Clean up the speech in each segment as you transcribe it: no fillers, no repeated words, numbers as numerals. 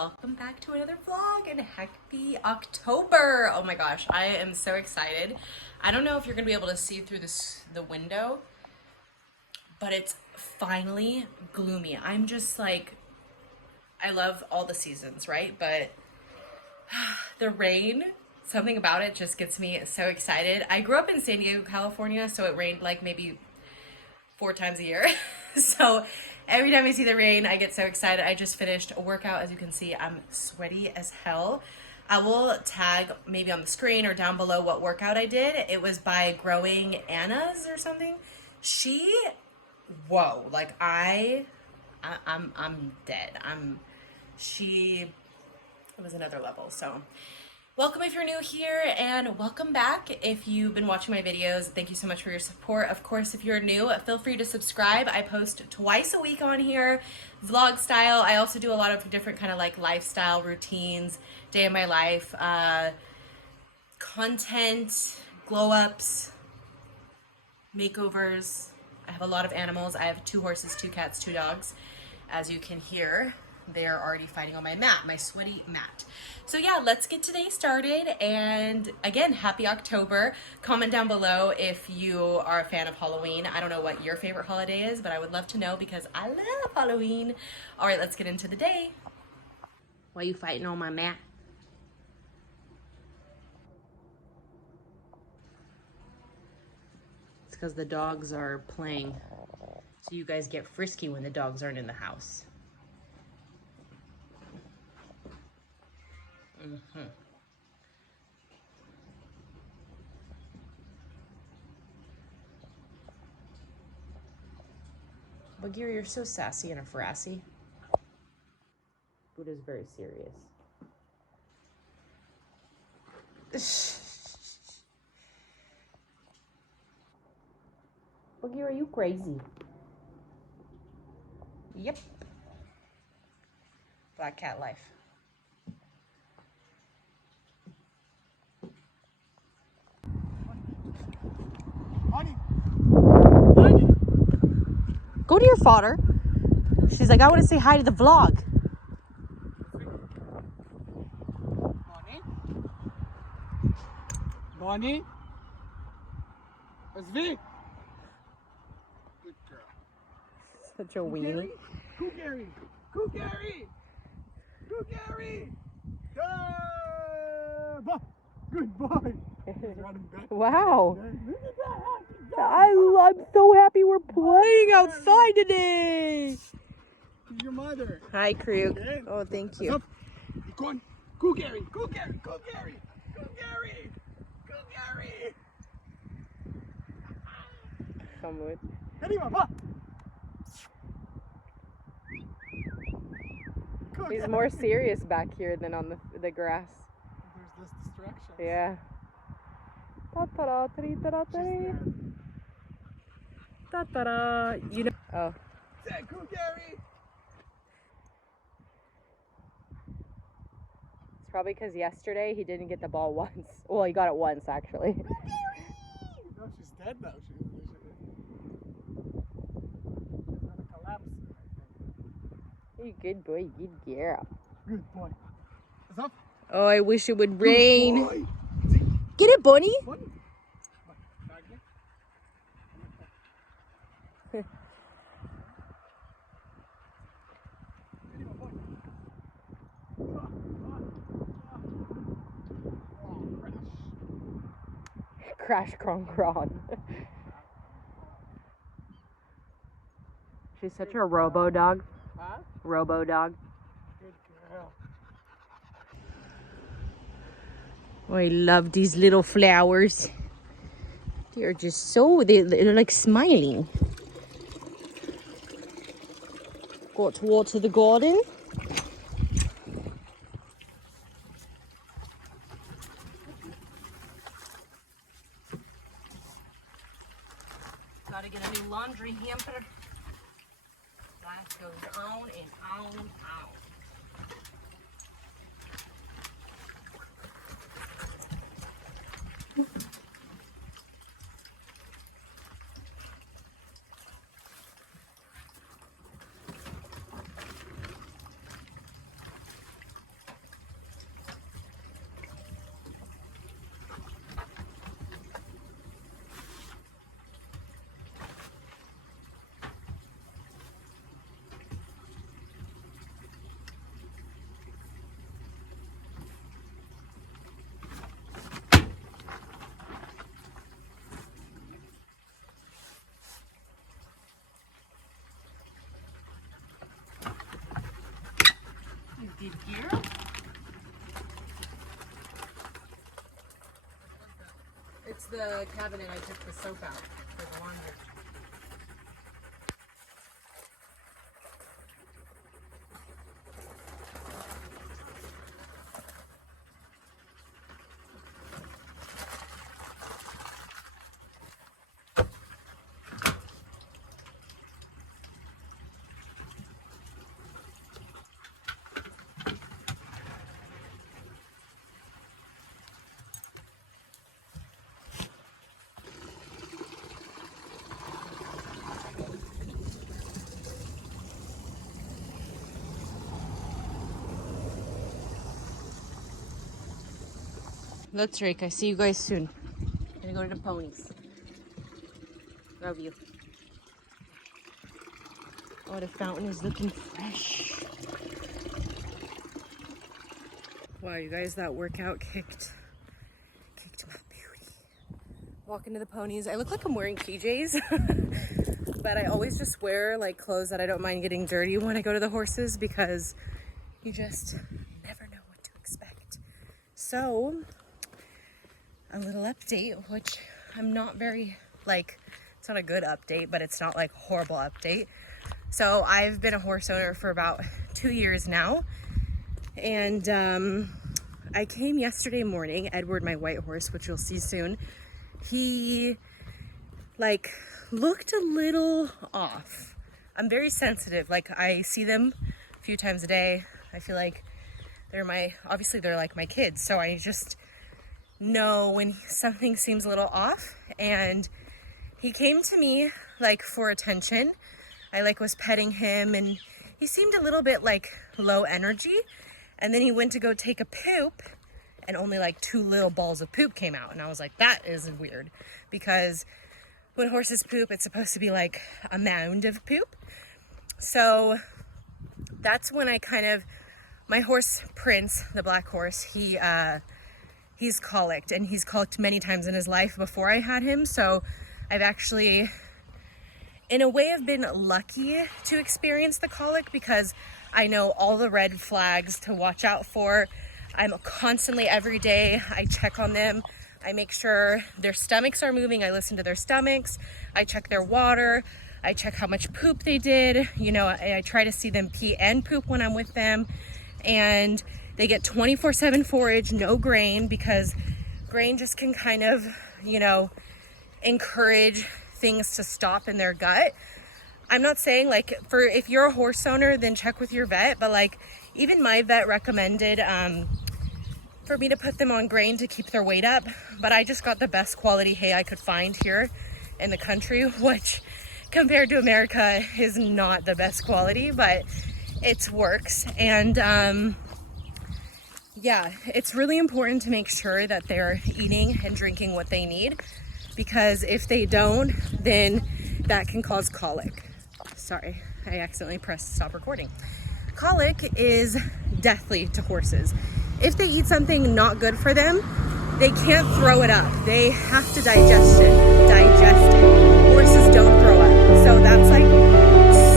welcome back to another vlog and happy October. Oh my gosh, I am so excited. I don't know if you're gonna be able to see through the window, but it's finally gloomy. I'm just like, I love all the seasons, right? But the rain, something about it just gets me so excited. I grew up in San Diego, California, so it rained like maybe 4 times a year. So every time I see the rain, I get so excited. I just finished a workout. As you can see, I'm sweaty as hell. I will tag maybe on the screen or down below what workout I did. It was by Growing Anna's or something. Whoa, like I'm dead. It was another level. So welcome if you're new here, and welcome back if you've been watching my videos. Thank you so much for your support. Of course, if you're new, feel free to subscribe. I post twice a week on here, vlog style. I also do a lot of different kind of like lifestyle routines, day in my life, content, glow ups, makeovers. I have a lot of animals. I have 2 horses, 2 cats, 2 dogs. As you can hear, they're already fighting on my mat, my sweaty mat. So yeah, let's get today started. And again, happy October. Comment down below if you are a fan of Halloween. I don't know what your favorite holiday is, but I would love to know because I love Halloween. All right, let's get into the day. Why are you fighting on my mat? It's because the dogs are playing. So you guys get frisky when the dogs aren't in the house. Bagheera, you're so sassy and a frassy. Buddha's very serious. Bagheera, are you crazy? Yep. Black cat life. Go to your father. She's like, I want to say hi to the vlog. Bonnie? Svi? Good girl. Such a weenie. Go Gary! Go Gary! Go Gary! Good boy! Wow. Look at that! I'm so happy we're playing outside today. He's your mother. Hi, Krug. Okay. Oh, thank you. Go on. Go Gary! Go Gary! Go Gary! Go Gary! Go Gary! Come with. He's more serious back here than on the grass. There's less distraction. Yeah. Ta-ta-da, tiri-ta-da-tiri. Ta-ta-da. You know. Oh. Go Gary! It's probably because yesterday he didn't get the ball once. Well, he got it once actually. No, she's dead now. She's gonna collapse. You good boy, good girl. Good boy. What's up? Oh, I wish it would rain. Boy. Get it, bunny. Bunny. Crash cron. She's such a robo dog. Huh? Robo dog. Good girl. Oh, I love these little flowers. They're just so, they're like smiling. Got to water the garden. Gotta get a new laundry hamper. Life goes on and on and on. in here. It's the cabinet I took the soap out for the laundry. Let's rake. I see you guys soon. Gonna go to the ponies. Love you. Oh, the fountain is looking fresh. Wow, you guys, that workout kicked my beauty. Walking to the ponies. I look like I'm wearing PJs, but I always just wear like clothes that I don't mind getting dirty when I go to the horses because you just never know what to expect. So, a little update, which I'm not very, like, it's not a good update, but it's not like a horrible update. So I've been a horse owner for about 2 years now. And I came yesterday morning. Edward, my white horse, which you'll see soon, he like looked a little off. I'm very sensitive. Like, I see them a few times a day. I feel like obviously they're like my kids. So I just know when something seems a little off, and he came to me like for attention. I like was petting him and he seemed a little bit like low energy, and then he went to go take a poop and only like 2 little balls of poop came out, and I was like, that is weird, because when horses poop it's supposed to be like a mound of poop. So that's when my horse Prince, the black horse, he's colicked, and he's colicked many times in his life before I had him. So I've actually, in a way, have been lucky to experience the colic because I know all the red flags to watch out for. I'm constantly, every day, I check on them. I make sure their stomachs are moving. I listen to their stomachs. I check their water. I check how much poop they did. You know, I try to see them pee and poop when I'm with them. And they get 24/7 forage, no grain, because grain just can kind of, you know, encourage things to stop in their gut. I'm not saying like if you're a horse owner, then check with your vet, but like even my vet recommended for me to put them on grain to keep their weight up, but I just got the best quality hay I could find here in the country, which compared to America is not the best quality, but it works. And yeah, it's really important to make sure that they're eating and drinking what they need, because if they don't, then that can cause colic. Sorry, I accidentally pressed stop recording. Colic is deathly to horses. If they eat something not good for them, they can't throw it up. They have to digest it. Horses don't throw up. So that's like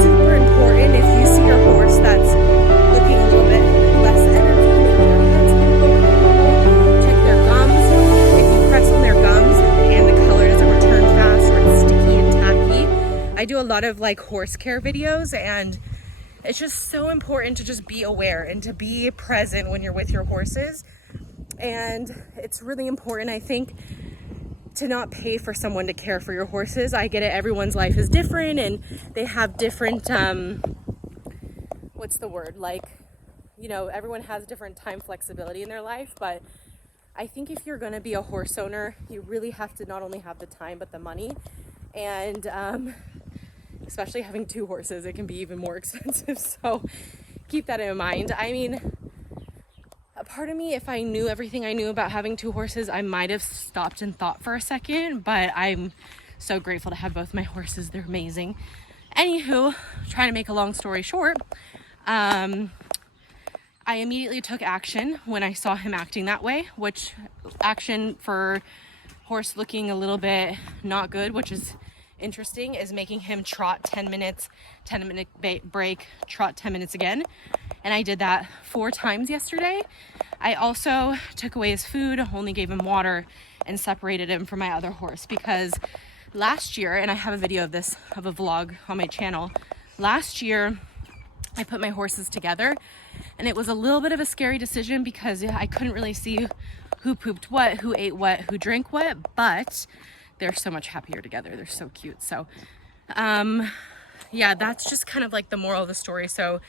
super important. If you see your horse that's looking a little bit less energy, maybe their head's a little lower than normal, check their gums. If you press on their gums and the color doesn't return fast or it's sticky and tacky. I do a lot of like horse care videos, and it's just so important to just be aware and to be present when you're with your horses. And it's really important, I think, to not pay for someone to care for your horses. I get it, everyone's life is different and they have different, what's the word? Like, you know, everyone has different time flexibility in their life, but I think if you're gonna be a horse owner, you really have to not only have the time, but the money. And especially having 2 horses, it can be even more expensive. So keep that in mind. I mean, a part of me, if I knew everything I knew about having 2 horses, I might have stopped and thought for a second, but I'm so grateful to have both my horses. They're amazing. Anywho, trying to make a long story short, I immediately took action when I saw him acting that way, which action for horse looking a little bit not good, which is interesting, is making him trot 10 minutes, 10-minute break, trot 10 minutes again. And I did that 4 times yesterday. I also took away his food, only gave him water, and separated him from my other horse because last year, and I have a video of this, of a vlog on my channel, last year I put my horses together and it was a little bit of a scary decision because I couldn't really see who pooped what, who ate what, who drank what, but they're so much happier together. They're so cute. So yeah, that's just kind of like the moral of the story. So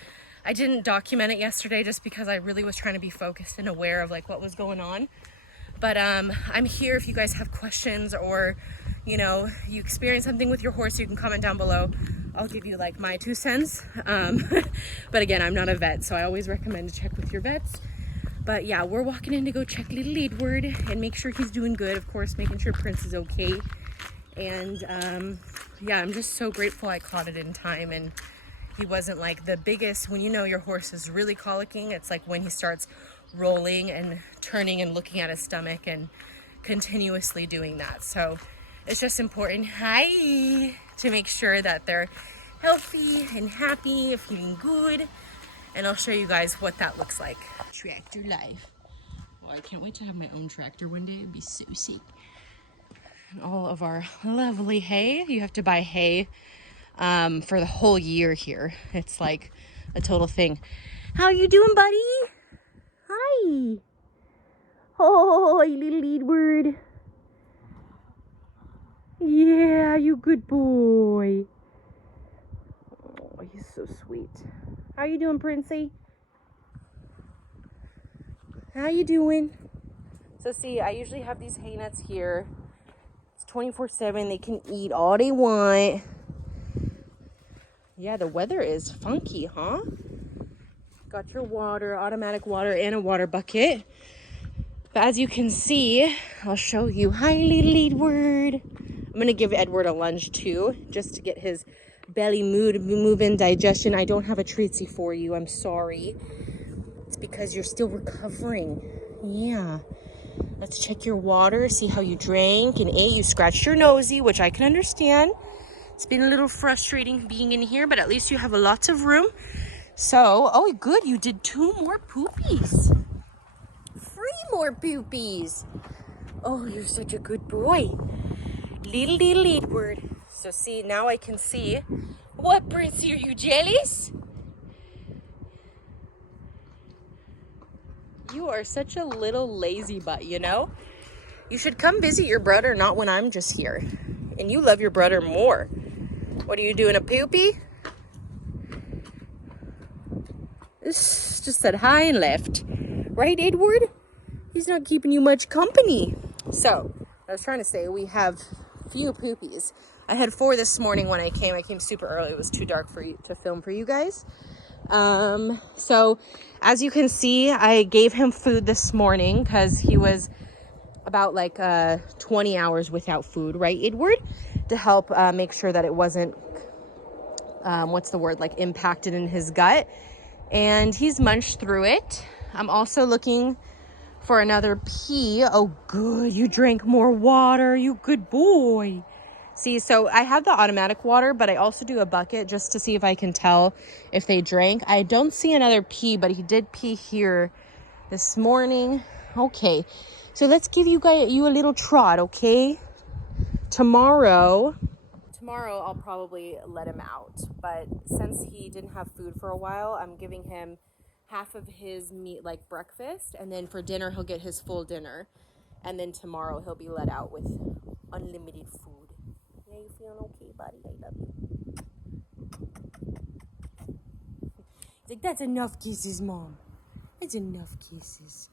I didn't document it yesterday just because I really was trying to be focused and aware of like what was going on. But I'm here if you guys have questions or, you know, you experience something with your horse, you can comment down below. I'll give you like my 2 cents. But again, I'm not a vet, so I always recommend to check with your vets. But yeah, we're walking in to go check little Edward and make sure he's doing good. Of course, making sure Prince is okay. And yeah, I'm just so grateful I caught it in time. And he wasn't like the biggest, when you know your horse is really colicking, it's like when he starts rolling and turning and looking at his stomach and continuously doing that. So it's just important, to make sure that they're healthy and happy, feeling good. And I'll show you guys what that looks like. Tractor life. Well, I can't wait to have my own tractor one day. It'd be so sick. And all of our lovely hay. You have to buy hay for the whole year here. It's like a total thing. How you doing, buddy? Hi. Oh, little Edward. Yeah, you good boy. Oh, he's so sweet. How you doing, Princey? How you doing? So see, I usually have these hay nets here. It's 24/7. They can eat all they want. Yeah, the weather is funky, huh? Got your water, automatic water, and a water bucket. But as you can see, I'll show you. Hi, little Edward. I'm going to give Edward a lunge too, just to get his belly moving, digestion. I don't have a treatsy for you. I'm sorry. It's because you're still recovering. Yeah. Let's check your water, see how you drank and ate. You scratched your nosy, which I can understand. It's been a little frustrating being in here, but at least you have a lot of room. So, oh, good. You did 2 more poopies. 3 more poopies. Oh, you're such a good boy. Little Edward. So see, now I can see. What, Princey, are you jealous? You are such a little lazy butt, you know? You should come visit your brother, not when I'm just here. And you love your brother more. What are you doing, a poopy? This just said hi and left. Right, Edward? He's not keeping you much company. So, I was trying to say, we have few poopies. I had 4 this morning when I came. I came super early. It was too dark for you to film for you guys. So as you can see, I gave him food this morning because he was about like 20 hours without food, right, Edward? To help make sure that it wasn't, like impacted in his gut. And he's munched through it. I'm also looking for another pee. Oh, good. You drank more water. You good boy. See, so I have the automatic water, but I also do a bucket just to see if I can tell if they drank. I don't see another pee, but he did pee here this morning. Okay, so let's give you a little trot, okay? Tomorrow I'll probably let him out, but since he didn't have food for a while, I'm giving him half of his meat like breakfast, and then for dinner he'll get his full dinner, and then tomorrow he'll be let out with unlimited food. Yeah, you feeling okay, buddy? I love you. He's like, that's enough kisses, Mom. That's enough kisses.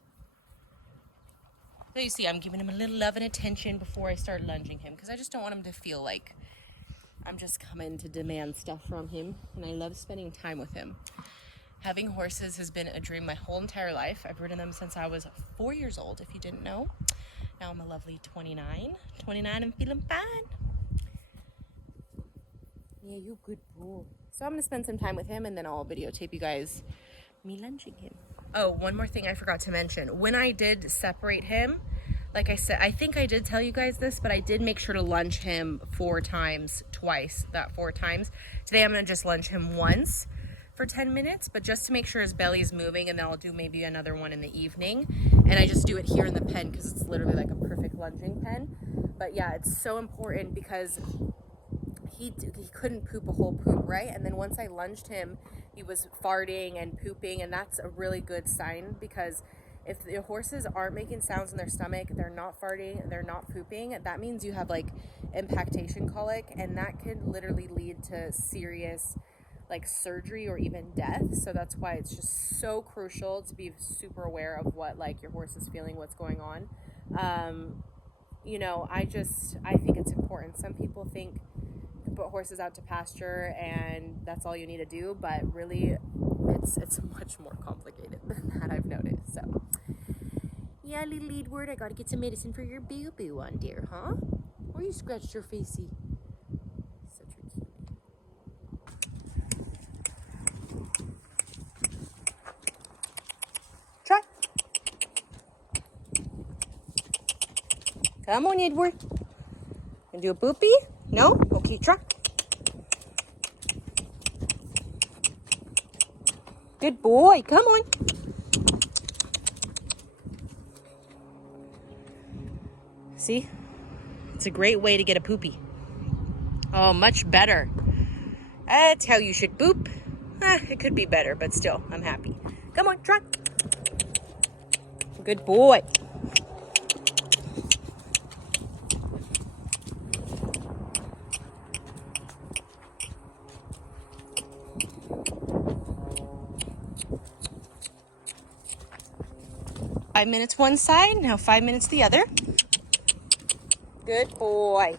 So you see, I'm giving him a little love and attention before I start lunging him, because I just don't want him to feel like I'm just coming to demand stuff from him, and I love spending time with him. Having horses has been a dream my whole entire life. I've ridden them since I was 4 years old, if you didn't know. Now I'm a lovely 29. 29 and feeling fine. Yeah, you good boy. So I'm going to spend some time with him, and then I'll videotape you guys me lunging him. Oh, one more thing I forgot to mention. When I did separate him, like I said, I think I did tell you guys this, but I did make sure to lunge him 4 times, twice, that 4 times. Today I'm going to just lunge him once. for 10 minutes, but just to make sure his belly's moving, and then I'll do maybe another one in the evening. And I just do it here in the pen because it's literally like a perfect lunging pen. But yeah, it's so important because he couldn't poop a whole poop, right? And then once I lunged him, he was farting and pooping, and that's a really good sign, because if the horses aren't making sounds in their stomach, they're not farting, they're not pooping, that means you have like impactation colic, and that could literally lead to serious like surgery or even death. So that's why it's just so crucial to be super aware of what like your horse is feeling, what's going on. You know, I think it's important. Some people think you can put horses out to pasture and that's all you need to do, but really it's much more complicated than that, I've noticed. So yeah, little Edward, I gotta get some medicine for your boo-boo on dear, huh? Or you scratched your facey. Such a cutie. Try. Come on, Edward. And do a boopy? No? Okay, try. Good boy. Come on. See? It's a great way to get a poopy. Oh, much better. That's how you should boop. It could be better, but still, I'm happy. Come on, try. Good boy. Five minutes one side, now 5 minutes the other. Good boy.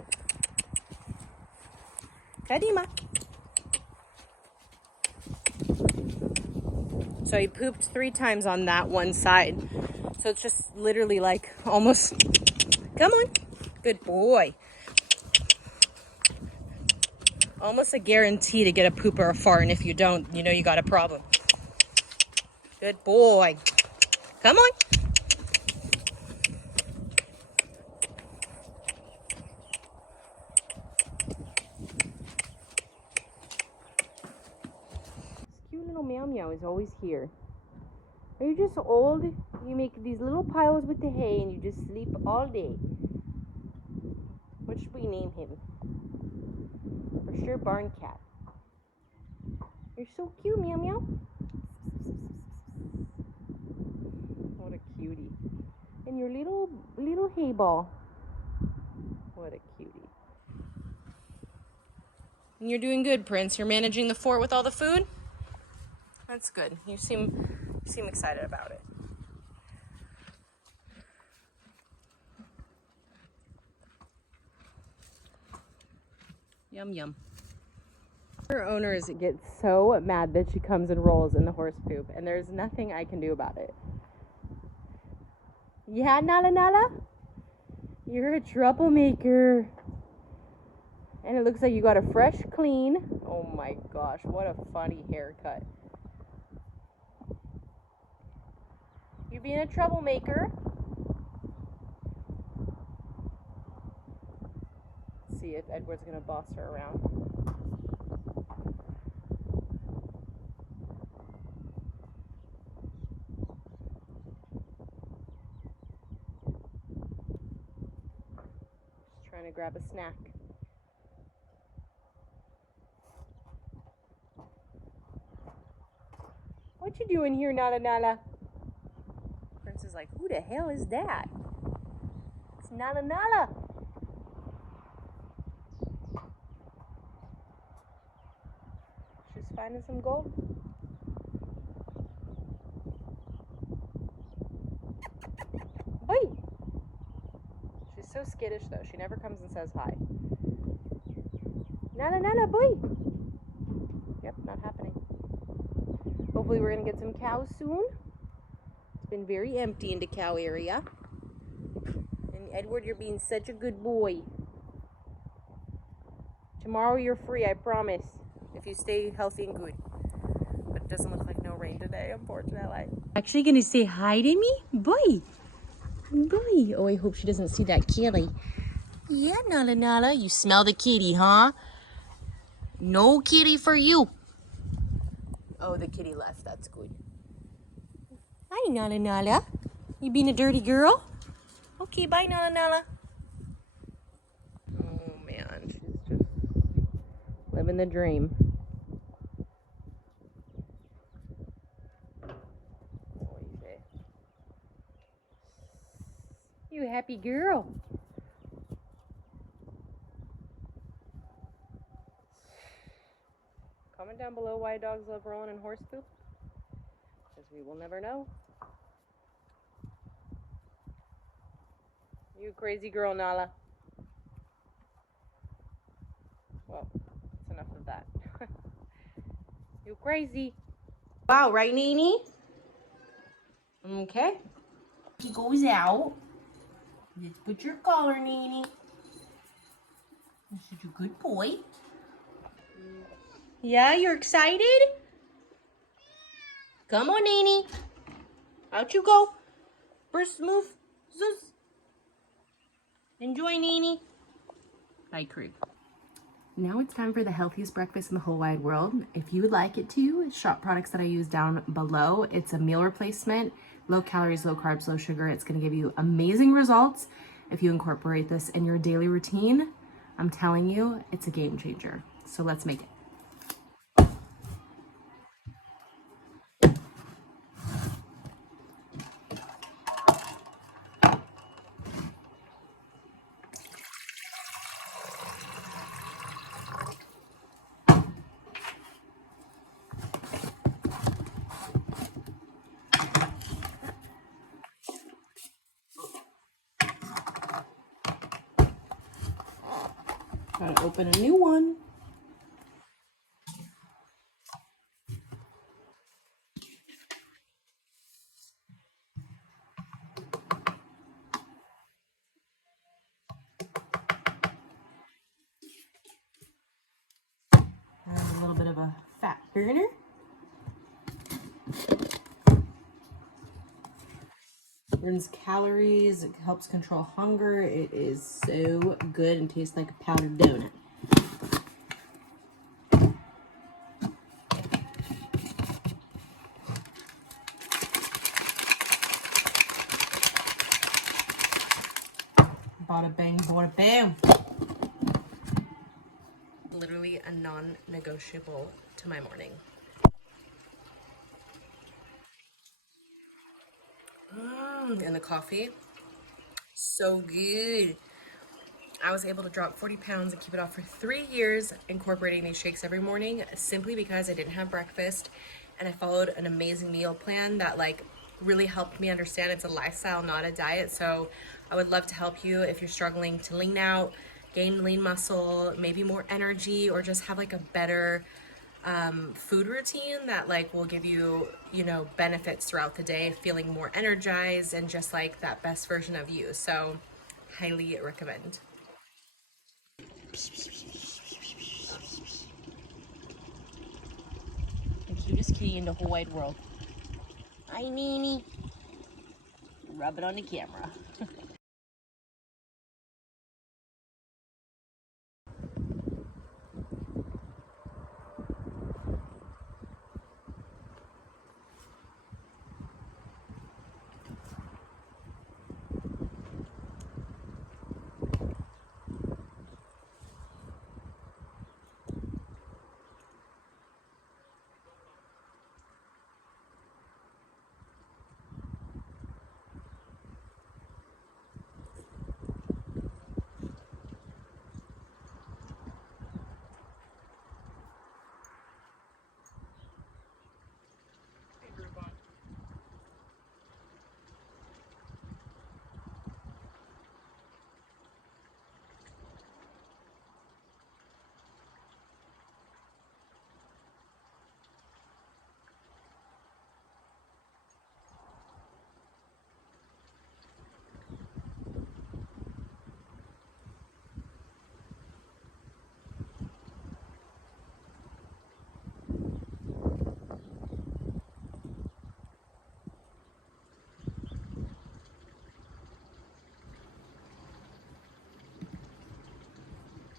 Kadima. So he pooped 3 times on that one side. So it's just literally like almost, come on. Good boy. Almost a guarantee to get a poop or a fart, and if you don't, you know you got a problem. Good boy. Come on. Cute little meow meow is always here. Are you just old? You make these little piles with the hay and you just sleep all day. What should we name him? For sure, Barn Cat. You're so cute, meow meow. What a cutie. And your little hay ball. What a cutie. And you're doing good, Prince. You're managing the fort with all the food? That's good. You seem excited about it. Yum yum. Her owners get so mad that she comes and rolls in the horse poop, and there's nothing I can do about it. Yeah, Nala Nala? You're a troublemaker. And it looks like you got a fresh clean. Oh my gosh, what a funny haircut. You being a troublemaker? Let's see if Edward's gonna boss her around. Just trying to grab a snack. What you doing here, Nala Nala? Prince is like, who the hell is that? It's Nala Nala. She's finding some gold. Boy! She's so skittish though. She never comes and says hi. Nala Nala, boy! Yep, not happening. Hopefully we're gonna get some cows soon. It's been very empty in the cow area. And Edward, you're being such a good boy. Tomorrow you're free, I promise. If you stay healthy and good. But it doesn't look like no rain today, unfortunately. Actually gonna say hi to me? Boy. Boy. Oh, I hope she doesn't see that kitty. Yeah, Nala Nala. You smell the kitty, huh? No kitty for you. Oh, the kitty left. That's good. Hi, Nala Nala. You being a dirty girl? Okay, bye, Nala Nala. Oh, man. She's just living the dream. Oh, you happy girl. Comment down below why dogs love rolling in horse poop, because we will never know. You crazy girl, Nala. Well, that's enough of that. You crazy. Wow, right, Nene? Okay. He goes out. Just put your collar, Nene. You're such a good boy. Yeah, you're excited? Come on, Nene. Out you go. First move. Zus. Enjoy, Nene. Bye, Krug. Now it's time for the healthiest breakfast in the whole wide world. If you would like it to, shop products that I use down below. It's a meal replacement, low calories, low carbs, low sugar. It's gonna give you amazing results if you incorporate this in your daily routine. I'm telling you, it's a game changer. So let's make it. Gotta open a new one. Add a little bit of a fat burner. Burns calories, it helps control hunger. It is so good and tastes like a powdered donut. Bada bang, bada bam. Literally a non-negotiable to my morning. And the coffee, so good. I was able to drop 40 pounds and keep it off for 3 years, incorporating these shakes every morning simply because I didn't have breakfast, and I followed an amazing meal plan that really helped me understand it's a lifestyle, not a diet. So I would love to help you if you're struggling to lean out, gain lean muscle, maybe more energy, or just have a better food routine that will give you, benefits throughout the day, feeling more energized and just that best version of you. So highly recommend. The cutest kitty in the whole wide world. Hi, Nene. Rub it on the camera.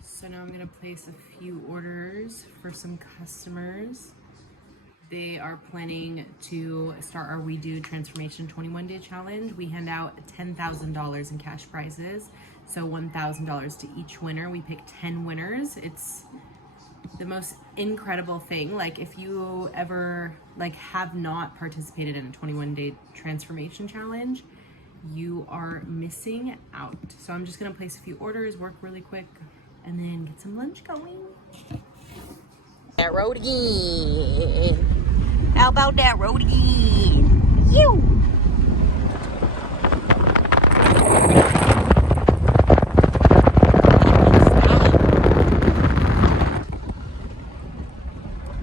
So now I'm gonna place a few orders for some customers. they are planning to start our We Do Transformation 21-day challenge. We hand out $10,000 in cash prizes, so $1,000 to each winner. We pick 10 winners. It's the most incredible thing. Like, if you ever have not participated in a 21-day transformation challenge, you are missing out. So I'm just gonna place a few orders, work really quick, and then get some lunch going. That road again. How about that road again? You.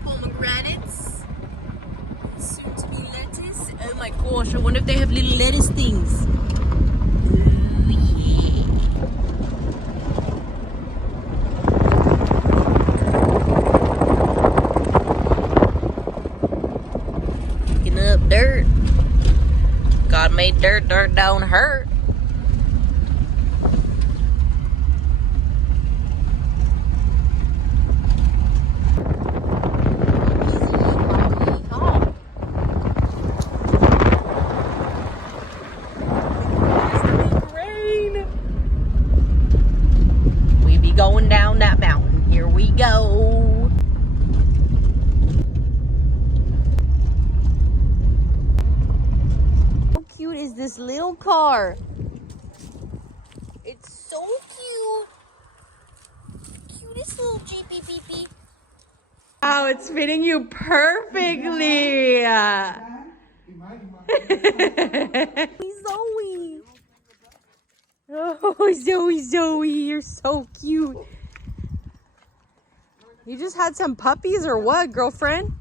Pomegranates. Soon to be lettuce. Oh my gosh, I wonder if they have little lettuce things. Dirt. God made dirt, dirt don't hurt. Rain. We be going down that mountain. Here we go. Cute is this little car? It's so cute. Cutest little jeepy beepy. Wow, it's fitting you perfectly. Zoe. Oh, Zoe, you're so cute. You just had some puppies or what, girlfriend?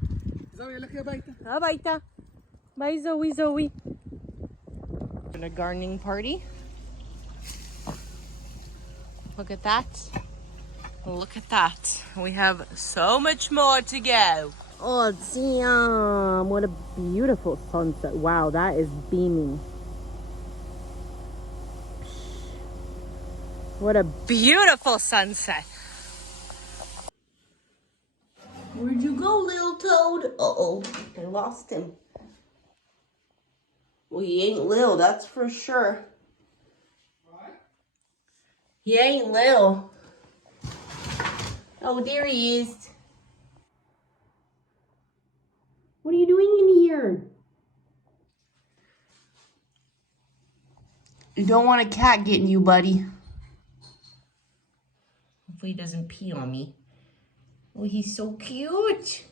Zoe, look here, baita. Baita. Bye, Zoe. A gardening party. Look at that. Look at that. We have so much more to go. Oh, damn. What a beautiful sunset. Wow, that is beaming. What a beautiful sunset. Where'd you go, little toad? Uh-oh, I lost him. Well, he ain't little, that's for sure. What? He ain't little. Oh, there he is. What are you doing in here? You don't want a cat getting you, buddy. Hopefully he doesn't pee on me. Oh, he's so cute.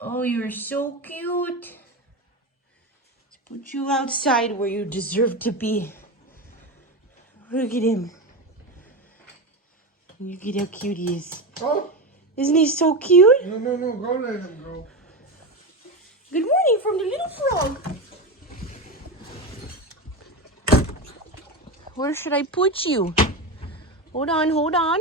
Oh, you're so cute. Put you outside where you deserve to be. Look at him. Look at how cute he is. Oh. Isn't he so cute? No, go let him go. Good morning from the little frog. Where should I put you? Hold on.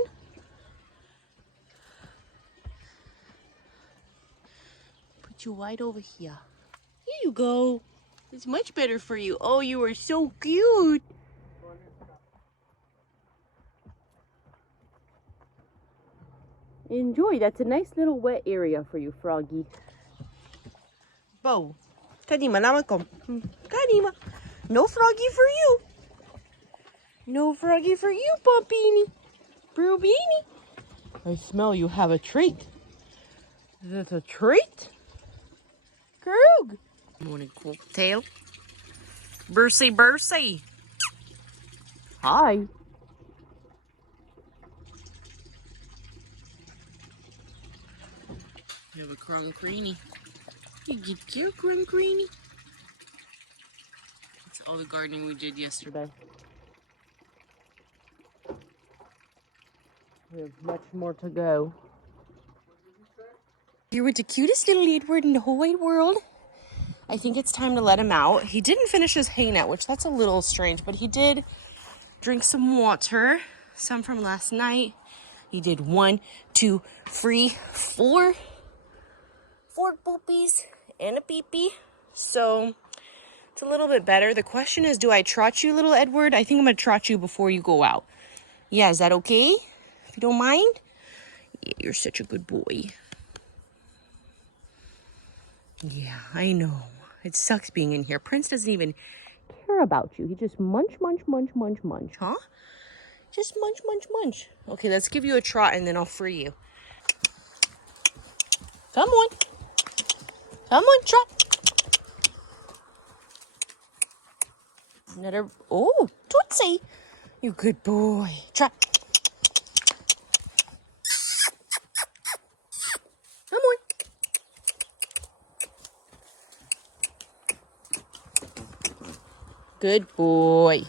Put you right over here. Here you go. It's much better for you. Oh, you are so cute. Enjoy. That's a nice little wet area for you, Froggy. Bo. Kadima, naman ko. Kadima. No Froggy for you. No Froggy for you, Pompini. Brubini. I smell you have a treat. Is it a treat? Krug. Morning cocktail. Bursy. Hi. You have a crumb creamy. You get your crumb creamy. That's all the gardening we did yesterday. We have much more to go. Here with the cutest little Edward in the whole wide world. I think it's time to let him out. He didn't finish his hay net, which that's a little strange, but he did drink some water, some from last night. He did 1, 2, 3, 4 poopies and a pee-pee. So it's a little bit better. The question is, do I trot you, little Edward? I think I'm gonna trot you before you go out. Yeah, is that okay? If you don't mind? Yeah, you're such a good boy. Yeah, I know. It sucks being in here. Prince doesn't even care about you. He just munch, munch, munch, munch, munch, huh? Just munch, munch, munch. Okay, let's give you a trot and then I'll free you. Come on. Come on, trot. Another. Oh, Tootsie. You good boy. Trot. Come on. Good boy.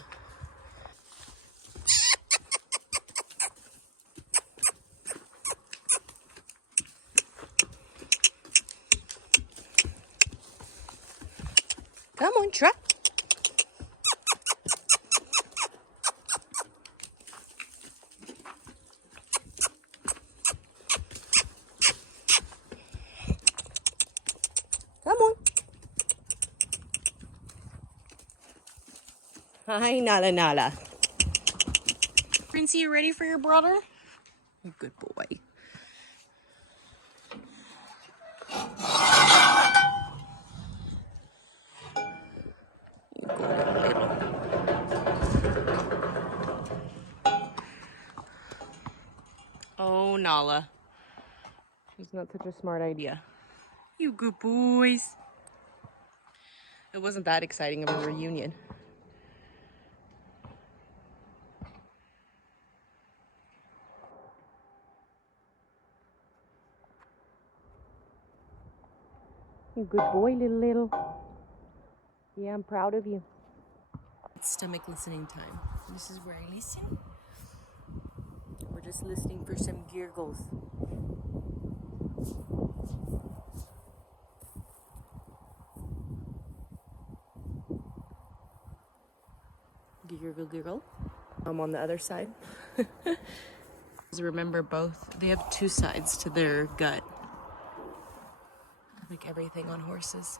Come on, trot. Come on. Hi, Nala Nala. Princey, you ready for your brother? Good boy. You go, little. Oh, Nala. It's not such a smart idea. You good boys. It wasn't that exciting of a reunion. You good boy, little. Yeah, I'm proud of you. It's stomach listening time. This is where I listen. We're just listening for some gurgles. Gurgle, gurgle. I'm on the other side. Remember, both, they have two sides to their gut. Like everything on horses.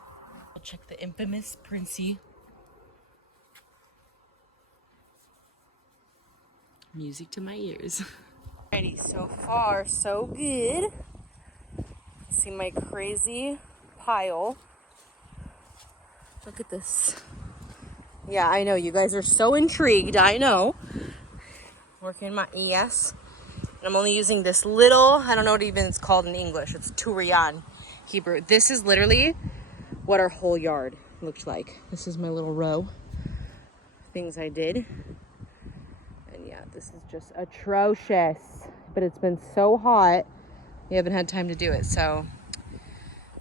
I'll check the infamous Princey. Music to my ears. Alrighty, so far so good. See my crazy pile. Look at this. Yeah, I know, you guys are so intrigued, I know. Working my ass. And I'm only using this little, I don't know what even it's called in English. It's Turian Hebrew. This is literally what our whole yard looked like. This is my little row. Things I did. And yeah, this is just atrocious. But it's been so hot, we haven't had time to do it. So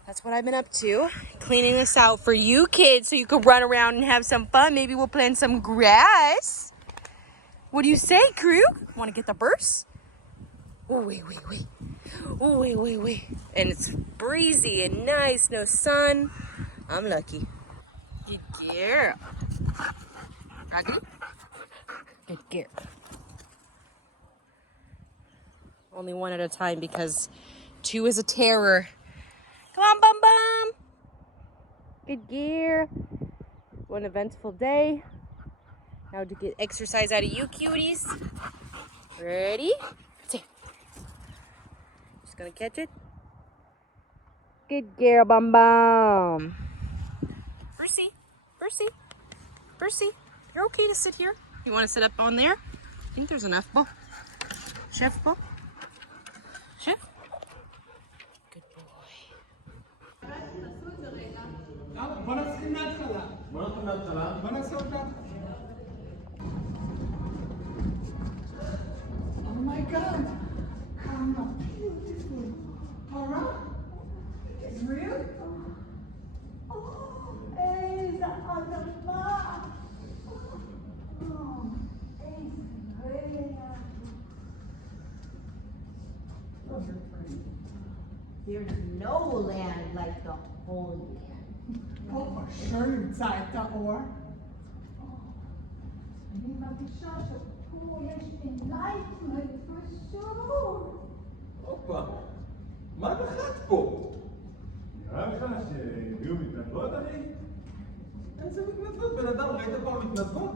that's what I've been up to. Cleaning this out for you kids so you can run around and have some fun. Maybe we'll plant some grass. What do you say, crew? Want to get the burst? Oh, wait. Oh, wait. And it's breezy and nice, no sun. I'm lucky. Good girl. Rocky? Good girl. Only one at a time because two is a terror. Come on, Bum Bum. Good gear. One eventful day. Now to get exercise out of you cuties. Ready? Sit. Just gonna catch it. Good girl, Bum Bum. Bercy, you're okay to sit here. You want to sit up on there? I think there's enough, Bo. Chef, Bo. Chef. Good boy. Oh my God! How beautiful! Torah? It's real? Oh, Eza Adama! Oh, Eza. Oh, you're pretty. There's no land like the Holy Land. Oh, schön seid ihr, Ohr. אני מרגישה שפה יש enlightenment פשוט. הופה, מה נחת פה? נראה לך שהביאו מתנדבות, אחי? איזה מתנדבות? בן אדם, ראית פעם מתנדבות?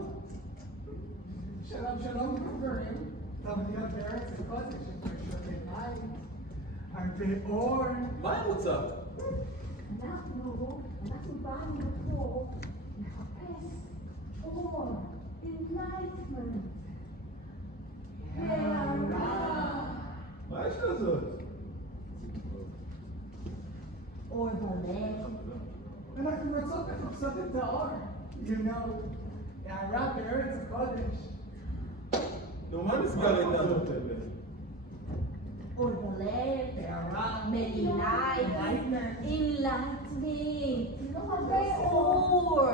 שלום חברים. טוב להיות בארץ הקודש, יש הרבה מים, הרבה אור. מה הם רוצה? אנחנו באנו לפה לחפש אור, enlightenment. הערה. מה יש לזאת? אור בלב. אנחנו רוצות לחפשות את האור. You know, הערה בארץ הקודש. נו, מה נסגר איתנו? אור בלב. הערה. Many lights. Enlightenment. הרבה אור.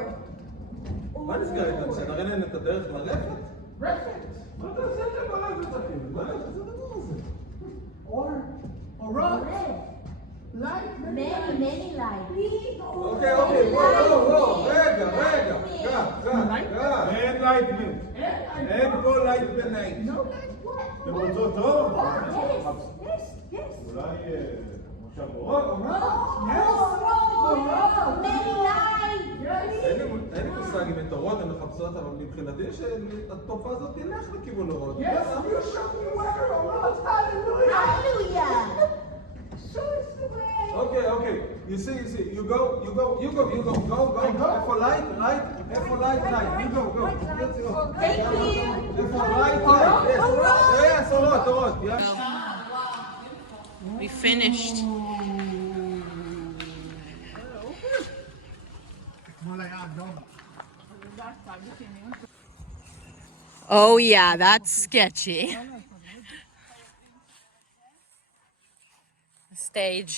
מה נסגר איתנו? שנראה להם את הדרך לרפת? רפת. מה אתה עושה להם ברפת, אחי? מה זה הדבר הזה? אור. אורות. Light. Light. Many lights. אוקיי, וואו, רגע, אין לייטמנט. אין פה לייטמנט. No light. What? אתם רוצות אור? Yes. אולי מושב אורות? Many lights. אין לי מושג אם את אורות הן מחפשות, אבל מבחינתי שהתופעה הזאת תלך לכיוון אורות. Yes, you show me where around. Hallelujah. Hallelujah. Show us the way. Okay. You see. You go. For light, right? For light. You go. Let's go. Thank you. For light. Yes, orat. Yeah. We finished. Oh yeah, that's sketchy. Stage.